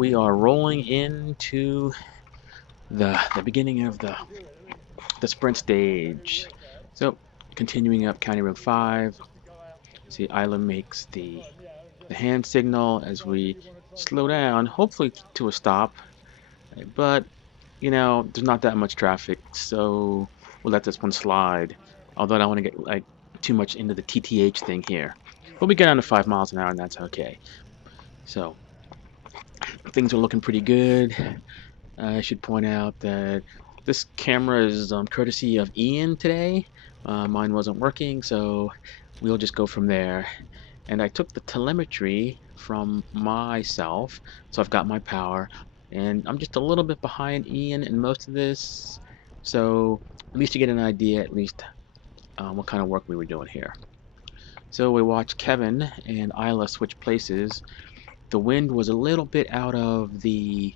we are rolling into the beginning of the sprint stage. So, continuing up County Road 5, see Isla makes the hand signal as we slow down, hopefully to a stop. But, there's not that much traffic, so we'll let this one slide. Although I don't want to get too much into the TTH thing here. But we get on to 5 miles an hour and that's okay. So, things are looking pretty good. I should point out that this camera is courtesy of Ian today. Mine wasn't working, so we'll just go from there. And I took the telemetry from myself, so I've got my power, and I'm just a little bit behind Ian in most of this, so at least you get an idea, at least what kind of work we were doing here. So we watched Kevin and Isla switch places. The wind was a little bit out of the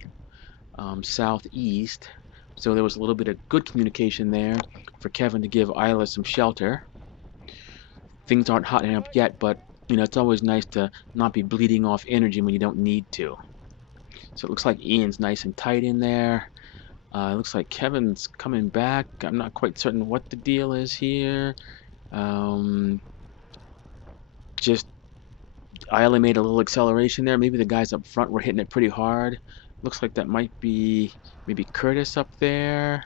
southeast, so there was a little bit of good communication there for Kevin to give Isla some shelter. Things aren't hotting up yet, but it's always nice to not be bleeding off energy when you don't need to. So it looks like Ian's nice and tight in there. It looks like Kevin's coming back. I'm not quite certain what the deal is here. Just Isla made a little acceleration there. Maybe the guys up front were hitting it pretty hard. Looks like that might be maybe Curtis up there.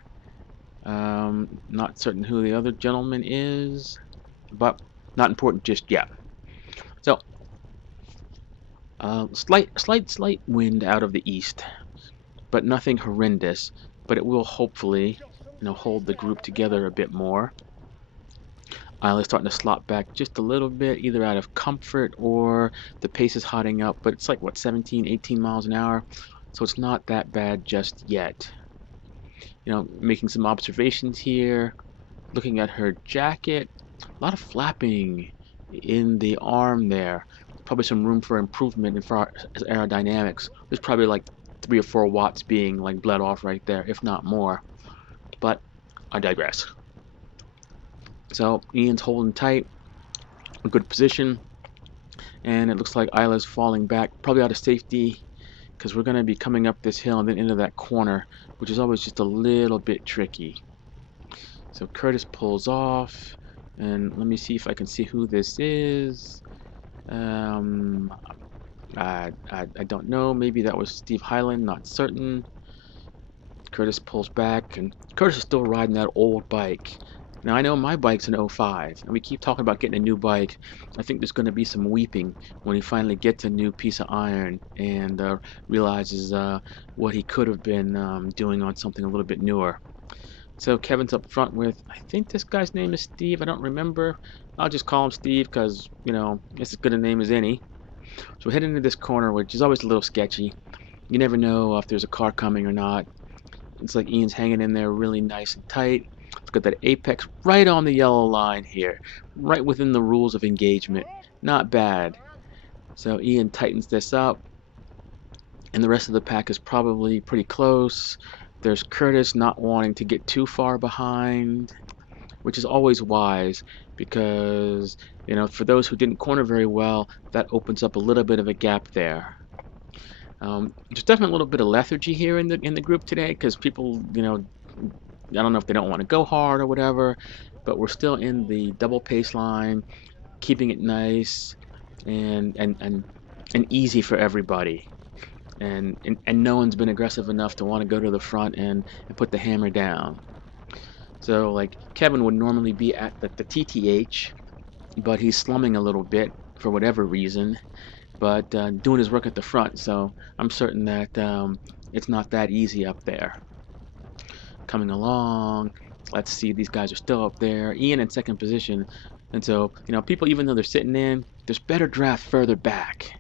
Not certain who the other gentleman is, but not important just yet. So, slight wind out of the east, but nothing horrendous. But it will hopefully, hold the group together a bit more. Isla's starting to slot back just a little bit, either out of comfort or the pace is hotting up. But it's like what, 17, 18 miles an hour, so it's not that bad just yet. Making some observations here, looking at her jacket, a lot of flapping in the arm there. Probably some room for improvement as far as aerodynamics. There's probably like 3 or 4 watts being like bled off right there, if not more. But I digress. So Ian's holding tight, a good position, and it looks like Isla's falling back, probably out of safety, because we're going to be coming up this hill and then into that corner, which is always just a little bit tricky. So Curtis pulls off, and let me see if I can see who this is. I don't know. Maybe that was Steve Hyland, not certain. Curtis pulls back, and Curtis is still riding that old bike. Now, I know my bike's an '05, and we keep talking about getting a new bike. I think there's going to be some weeping when he finally gets a new piece of iron and realizes what he could have been doing on something a little bit newer. So Kevin's up front with, I think this guy's name is Steve. I don't remember. I'll just call him Steve because, it's as good a name as any. So we're heading into this corner, which is always a little sketchy. You never know if there's a car coming or not. It's like Ian's hanging in there really nice and tight. Look at that apex right on the yellow line here, right within the rules of engagement. Not bad. So Ian tightens this up, and the rest of the pack is probably pretty close. There's Curtis not wanting to get too far behind, which is always wise because, for those who didn't corner very well, that opens up a little bit of a gap there. There's definitely a little bit of lethargy here in the group today because people, I don't know if they don't want to go hard or whatever, but we're still in the double pace line, keeping it nice and easy for everybody. And no one's been aggressive enough to want to go to the front and put the hammer down. So like Kevin would normally be at the TTH, but he's slumming a little bit for whatever reason, but doing his work at the front, so I'm certain that it's not that easy up there. Coming along, let's see, these guys are still up there. Ian in second position, and so people, even though they're sitting in, there's better draft further back.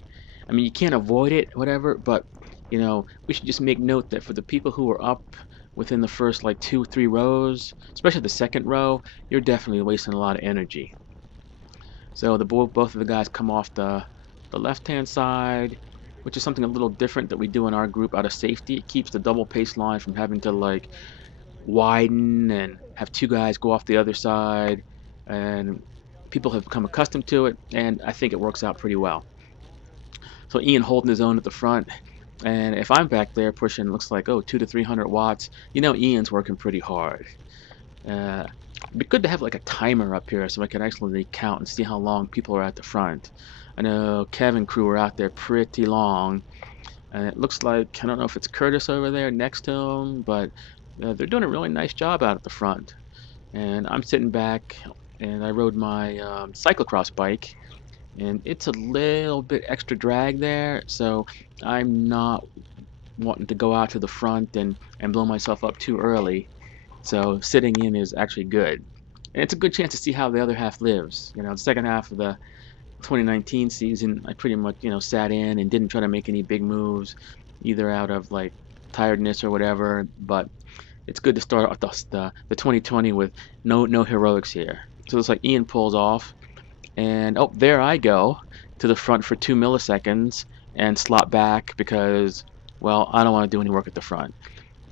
I mean, you can't avoid it, whatever, but we should just make note that for the people who are up within the first like 2-3 rows, especially the second row, you're definitely wasting a lot of energy. So both of the guys come off the left-hand side, which is something a little different that we do in our group out of safety. It keeps the double pace line from having to like widen and have 2 guys go off the other side, and people have become accustomed to it, and I think it works out pretty well. So Ian holding his own at the front, And if I'm back there pushing, looks like, oh, 200 to 300 watts, Ian's working pretty hard. Uh, It'd be good to have like a timer up here so I can actually count and see how long people are at the front. I know Kevin crew are out there pretty long, and it looks like, I don't know if it's Curtis over there next to him, but they're doing a really nice job out at the front. And I'm sitting back, and I rode my cyclocross bike, and it's a little bit extra drag there, so I'm not wanting to go out to the front and blow myself up too early. So sitting in is actually good. And it's a good chance to see how the other half lives. The second half of the 2019 season, I pretty much, sat in and didn't try to make any big moves, either out of like tiredness or whatever. But it's good to start off the 2020 with no heroics here. So it's like Ian pulls off, and oh, there I go to the front for 2 milliseconds and slot back because, well, I don't want to do any work at the front.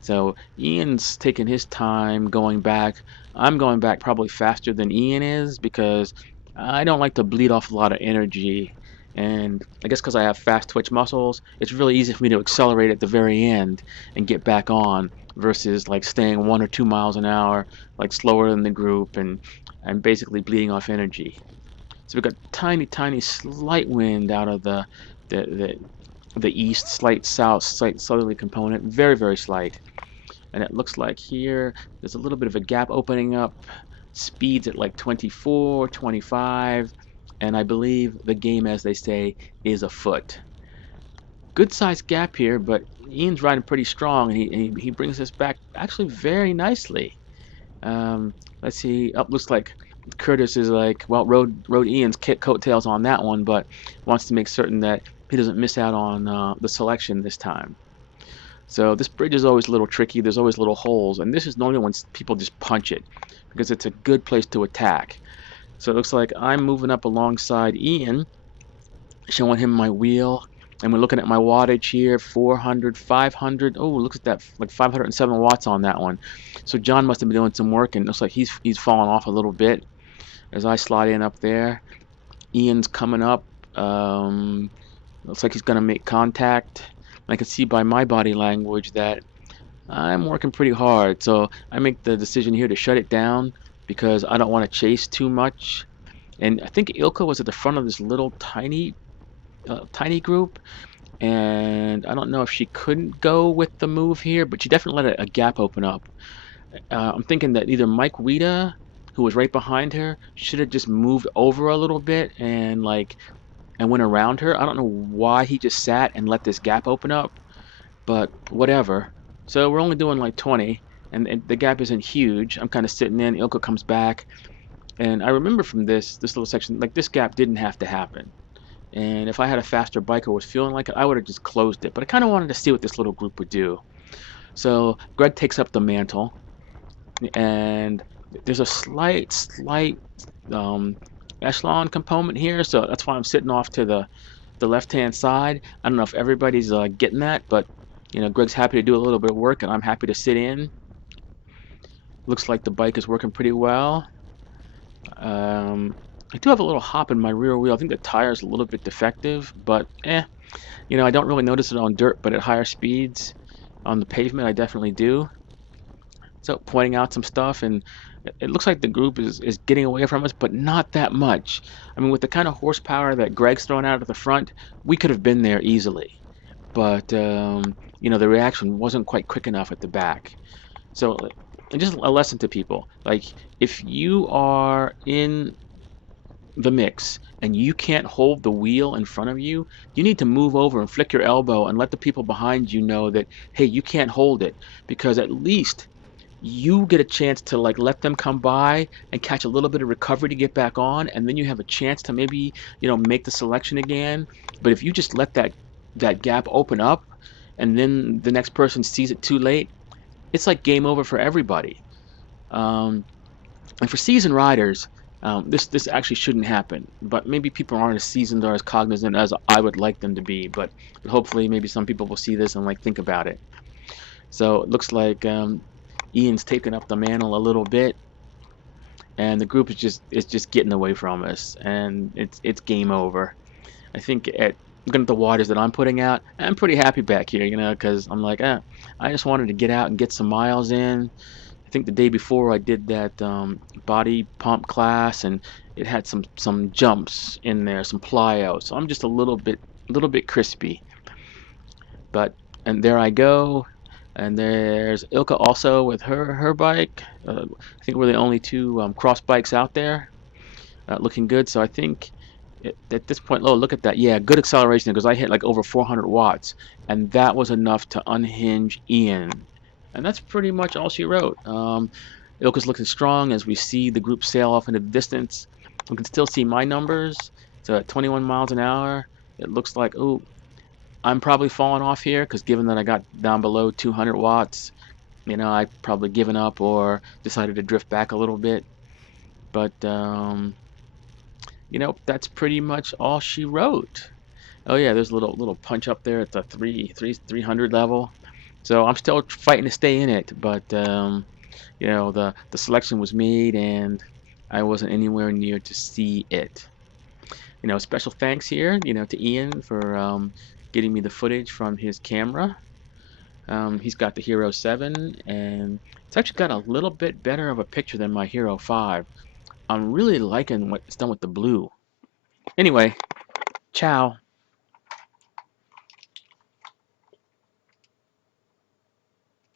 So Ian's taking his time going back. I'm going back probably faster than Ian is because I don't like to bleed off a lot of energy. And I guess because I have fast twitch muscles, it's really easy for me to accelerate at the very end and get back on versus like staying 1 or 2 miles an hour, like slower than the group and basically bleeding off energy. So we've got tiny, tiny, slight wind out of the, the east, slight south, slight southerly component, very, very slight. And it looks like here there's a little bit of a gap opening up, speeds at like 24, 25, and I believe the game, as they say, is afoot. Good sized gap here, but Ian's riding pretty strong, and he brings us back actually very nicely. Um, let's see. Up looks like Curtis is like, well, rode Ian's coattails on that one, but wants to make certain that he doesn't miss out on the selection this time. So this bridge is always a little tricky. There's always little holes, and this is normally when people just punch it because it's a good place to attack. So it looks like I'm moving up alongside Ian, showing him my wheel, and we're looking at my wattage here, 400, 500. Oh, look at that, like 507 watts on that one. So John must have been doing some work, and it looks like he's fallen off a little bit as I slide in up there. Ian's coming up. Looks like he's gonna make contact. I can see by my body language that I'm working pretty hard, so I make the decision here to shut it down because I don't want to chase too much. And I think Ilka was at the front of this little tiny group, and I don't know if she couldn't go with the move here, but she definitely let a gap open up. I'm thinking that either Mike Wita, who was right behind her, should have just moved over a little bit and went around her. I don't know why he just sat and let this gap open up, but whatever. So we're only doing like 20, and the gap isn't huge. I'm kind of sitting in. Ilka comes back, and I remember from this little section, like this gap didn't have to happen. And if I had a faster bike or was feeling like it, I would have just closed it. But I kind of wanted to see what this little group would do. So Greg takes up the mantle, and there's a slight um, echelon component here. So that's why I'm sitting off to the left-hand side. I don't know if everybody's getting that, but Greg's happy to do a little bit of work, and I'm happy to sit in. Looks like the bike is working pretty well. I do have a little hop in my rear wheel. I think the tire's a little bit defective, but I don't really notice it on dirt, but at higher speeds on the pavement, I definitely do. So pointing out some stuff, and it looks like the group is getting away from us, but not that much. I mean, with the kind of horsepower that Greg's throwing out at the front, we could have been there easily. But the reaction wasn't quite quick enough at the back. So, and just a lesson to people: like, if you are in the mix and you can't hold the wheel in front of you, you need to move over and flick your elbow and let the people behind you know that, hey, you can't hold it, because at least you get a chance to like let them come by and catch a little bit of recovery to get back on, and then you have a chance to maybe make the selection again. But if you just let that gap open up and then the next person sees it too late, it's like game over for everybody. And for seasoned riders, this actually shouldn't happen, but maybe people aren't as seasoned or as cognizant as I would like them to be. But hopefully, maybe some people will see this and like think about it. So it looks like Ian's taking up the mantle a little bit, and the group is just getting away from us, and it's game over. I think at looking at the waters that I'm putting out, I'm pretty happy back here, you know, because I'm like, I just wanted to get out and get some miles in. I think the day before I did that body pump class, and it had some jumps in there, some plyo. So I'm just a little bit crispy. But and there I go. And there's Ilka also with her bike. I think we're the only two cross bikes out there, looking good. So I think at this point, oh, look at that. Yeah, good acceleration because I hit like over 400 watts, and that was enough to unhinge Ian. And that's pretty much all she wrote. Ilka's looking strong as we see the group sail off into the distance. We can still see my numbers. It's 21 miles an hour. It looks like, oh, I'm probably falling off here because given that I got down below 200 watts, you know, I probably given up or decided to drift back a little bit. But you know, that's pretty much all she wrote. Oh yeah, there's a little punch up there at the 300 level. So I'm still fighting to stay in it, but you know, the selection was made and I wasn't anywhere near to see it. You know, special thanks here, you know, to Ian for getting me the footage from his camera. He's got the Hero 7, and it's actually got a little bit better of a picture than my Hero 5. I'm really liking what it's done with the blue. Anyway, ciao.